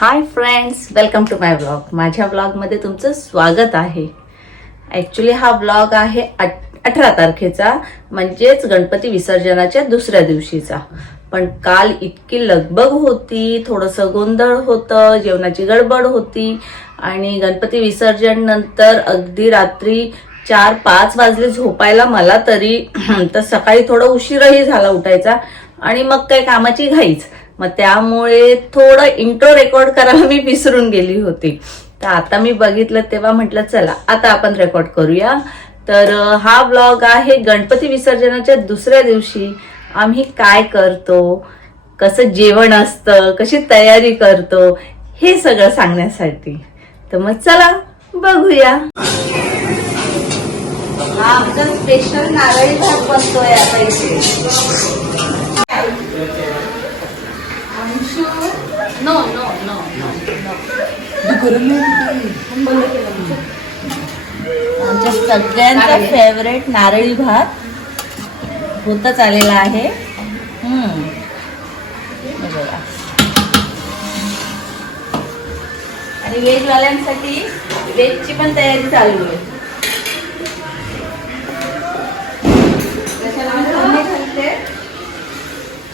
High friends, welcome to my blog. माझ्या ब्लॉगमध्ये तुमचं स्वागत आहे. ॲक्च्युली हा ब्लॉग आहे 18 तारखेचा, म्हणजेच गणपती विसर्जनाच्या दुसऱ्या दिवशीचा. पण काल इतकी लगबग होती, थोडंसं गोंधळ होतं, जेवणाची गडबड होती आणि गणपती विसर्जन नंतर अगदी रात्री 4-5 वाजले झोपायला मला तरी. तर सकाळी थोडा उशीरही झाला उठायचा आणि मग काही कामाची घाईच. मग त्यामुळे थोडं इंट्रो रेकॉर्ड करायला मी विसरून गेली होती. तर आता मी बघितलं तेव्हा म्हटलं चला आता आपण रेकॉर्ड करूया. तर हा ब्लॉग आहे गणपती विसर्जनाच्या दुसऱ्या दिवशी आम्ही काय करतो, कसं जेवण असतं, कशी तयारी करतो, हे सगळं सांगण्यासाठी. तर मग चला बघूया. हा आमचा स्पेशल नारळी भात बनतोय आता इथे. नो नो नो आमच्या सगळ्यांचा फेवरेट नारळी भात होतच आलेला आहे. आणि व्हेजवाल्यांसाठी व्हेजची पण तयारी चालू आहे. कशाला मी फोडणी घालते,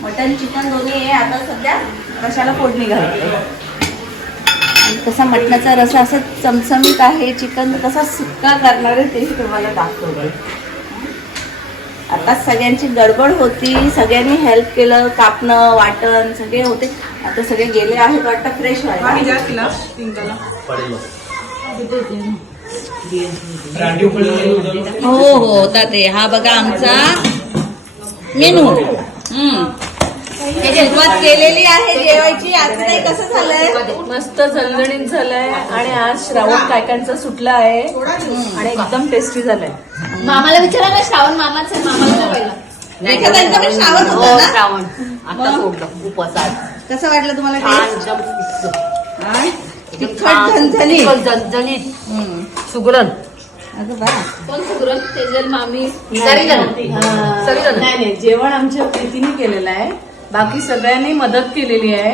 मटन चिकन दोन्ही आहे. आता सध्या कशाला फोडणी घालते. कसा मटणाचा रसा असा चमचमीत आहे, चिकन कसा सुक्का करणार आहे तेही तुम्हाला दाखवते. आता सगळ्यांची गडबड होती, सगळ्यांनी हेल्प केलं, कापणं वाटण सगळे होते. आता सगळे गेले आहेत वाटतं फ्रेश व्हायला. हो हो होता ते. हा बघा आमचा मेनू. सुरुवात केलेली आहे जेवायची. आज नाही कसं झालंय, मस्त झणझणीत झालंय. आणि आज श्रावण कायकांचा सुटला आहे आणि एकदम टेस्टी झालंय. मामाला विचारा ना, श्रावण मामाचं. मामाला पहिला एखाद्यांचा पण श्रावण होता ना. श्रावण आता सोडलं उपवास. कसं वाटलं तुम्हाला टेस्ट? झणझणीत सुगरण. अगं बा, कोण सुगरण? तेजल मामी नाही, जेवण आमच्या प्रीतीने केलेलं आहे. बाकी सगळ्यांनी मदत केलेली आहे.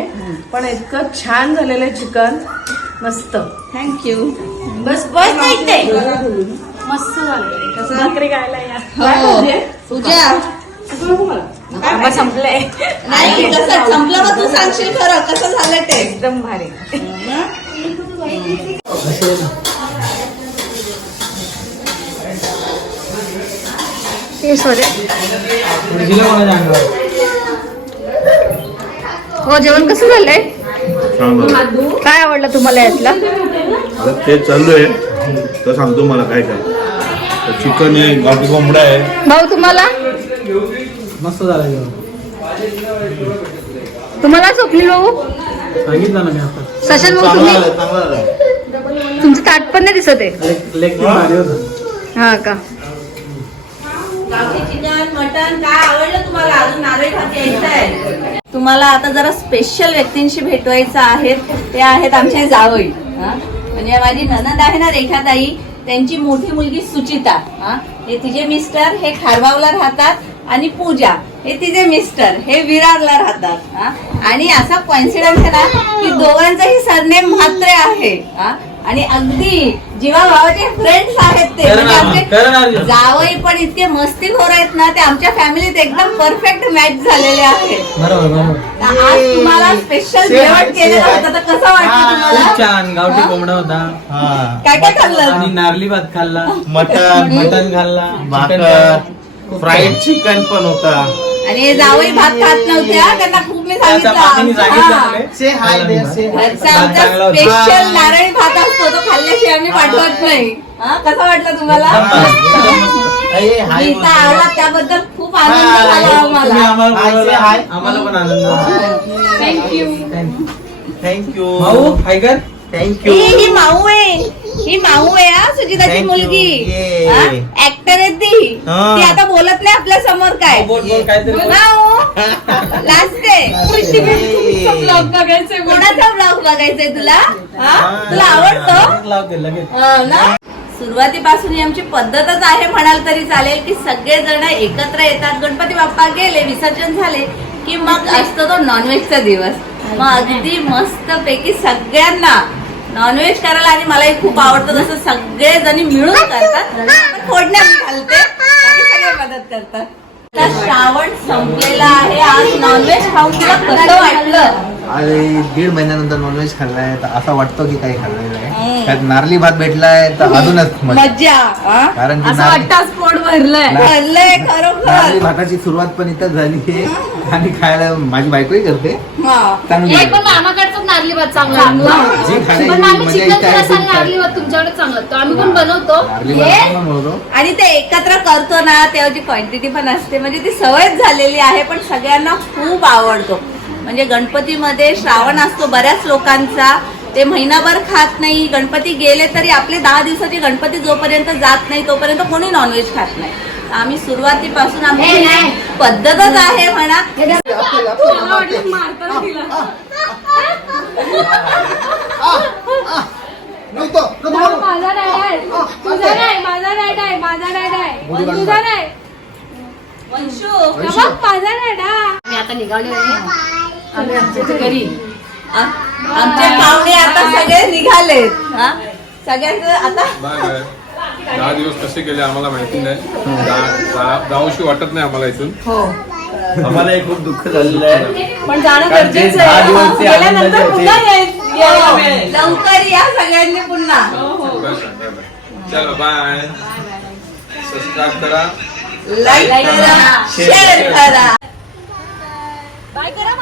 पण इतकं छान झालेलं आहे चिकन, मस्त. थँक्यू. बस बस नाही मस्त झालं. कसं भाकरी खायला या. पूजा संपलंय. नाही कसं संपलं मग तू सांगशील खरं कसं झालं टेस्ट. एकदम भारी. सॉरी. हो, जेवण कसं झालंय? काय आवडलं तुम्हाला यातला? आता ते चालू आहे तर सांगतो मला काय काय. चिकन आहे, गावठी कोंबडा आहे. भाऊ तुम्हाला? मस्त झालं. तुम्हाला स्वप्नील भाऊ? सांगितलं ना मी आता. सशन भाऊ चांगला तुम्ही? आहे, चांगला आहे. तुमचं ताट पण नाही दिसत आहे. लेग भारी होतं. हा का? गावठी चिकन मटन काय आवडलं तुम्हाला? अजून नारळी भात यायचं आहे. तुम्हाला आता जरा स्पेशल व्यक्तींशी भेटवायचं आहे. ते आहेत आमचे जावई. म्हणजे माझी ननद आहे ना रेखाताई, त्यांची मोठी मुलगी सुचिता. हे तिचे मिस्टर हे खारबावला राहतात आणि पूजा हे तिचे मिस्टर हे विरारला राहतात. आणि असा कॉन्सिडन्स आहे ना की दोघांचाही सरनेम म्हात्रे आहे. आणि अगदी जीवा भावाचे फ्रेंड्स आहेत ते. म्हणजे आमचे जावई पण इतके मस्तीखोर आहेत ना, ते आमच्या फॅमिलीत एकदम परफेक्ट मॅच झालेले आहेत. बरोबर. आज तुम्हाला स्पेशल जेवण केलेलं होतं, तर कसं वाटलं तुम्हाला? खूप छान. गावठी कोंबडा होता. काय काय खाल्लं? आणि नारली भात खाल्ला, मटन खाल्ला, भाकर, फ्राईड चिकन पण होता. आणि हे जावई भात खात नव्हत्या, त्यांना खूप मी सांगितलं. स्पेशल नारळी भात असतो, तो खाल्ल्याशिवाय आम्ही पाठवत नाही. कसं वाटलं तुम्हाला? मी इथं आला त्याबद्दल खूप आनंद झाला आम्हाला. आम्हाला पण आनंद झाला. थँक्यू. थँक्यू भाऊ टायगर. थँक्यू. ही माऊ आहे, ही माऊ आहे हा सुजिताची Thank you. मुलगी. Yeah. ऍक्टर आहे ती. ती आता बोलत नाही आपल्या समोर. काय बोल काहीतरी. लाजते. ब्लॉग बघायचंय. कोणाचा ब्लॉग बघायचंय तुला? तुला आवडतो लावते लगेच. ना? सुरुवातीपासून ही आमची पद्धतच आहे म्हणाल तरी चालेल की सगळेजण एकत्र येतात. गणपती बाप्पा गेले, विसर्जन झाले की मग असतो तो नॉनव्हेजचा दिवस. मग अगदी मस्त पैकी सगळ्यांना नॉनव्हेज करायला आणि मलाही खूप आवडतं तसं सगळे जणी मिळून करतात. पण फोडण्या मी घालते, बाकी सगळे मदत करतात. आता श्रावण संपलेला आहे. आज नॉनव्हेज खाऊन तुला कसं वाटलं? अरे 1.5 महिन्यानंतर नॉनव्हेज खाल्लाय तर असं वाटतं की काही खाल्लेलं आहे. त्यात नारळी भात भेटलाय तर अजूनच मजा. मज्जा हा? कारण की असं वाटतं आज पोट भरलंय. भरलंय नारळी खरोखर. भाताची सुरुवात पण इथं झाली आहे आणि खायला माझी बायकोही करते हा. चांगली हे आहे. पण मामाकडचं नारळी भात चांगला जी खाण्याची पण आम्ही मजा चिकन इथं आहे रसाला खूप नारळी भात तुमच्याकडे चांगला लागतो. आम्ही पण बनवतो. नारळी भात पण बनवतो. आणि ते एकत्र करतो ना तेव्हाची क्वांटिटी पण असते, म्हणजे ती सवयच झालेली आहे. पण सगळ्यांना खूप आवडतो. म्हणजे गणपतीमध्ये श्रावण असतो बऱ्याच लोकांचा, ते महिनाभर खात नाही. गणपती गेले तरी आपले 10 दिवसाचे गणपती जोपर्यंत जात नाही तोपर्यंत कोणी नॉनव्हेज खात नाही. आम्ही सुरुवातीपासून आमची पद्धतच आहे म्हणा. माझा डायट आहे, तुझा नाही. माझा डायट आहे, माझा डायट आहे, तुझा नाही. वंशू माझा डायट मी आता निघालो घरी. आमचे पाहुणे आता सगळे निघालेत. हा? सगळ्यांचं आता बाय बाय. 10 दिवस कसे गेले आम्हाला माहिती नाही. जाऊशी वाटत नाही आम्हाला इथून. आम्हाला खूप दुःख झालेलं आहे. पण जाणं कारण ते गरजेचं 10 दिवस आहे. ते गेल्यानंतर आनंदाचे पुन्हा होते. यायला मिळेल. लवकर या सगळ्यांनी पुन्हा. Bye bye. चलो बाय. सबस्क्राईब करा. लाईक करा, शेअर करा. बाय करा.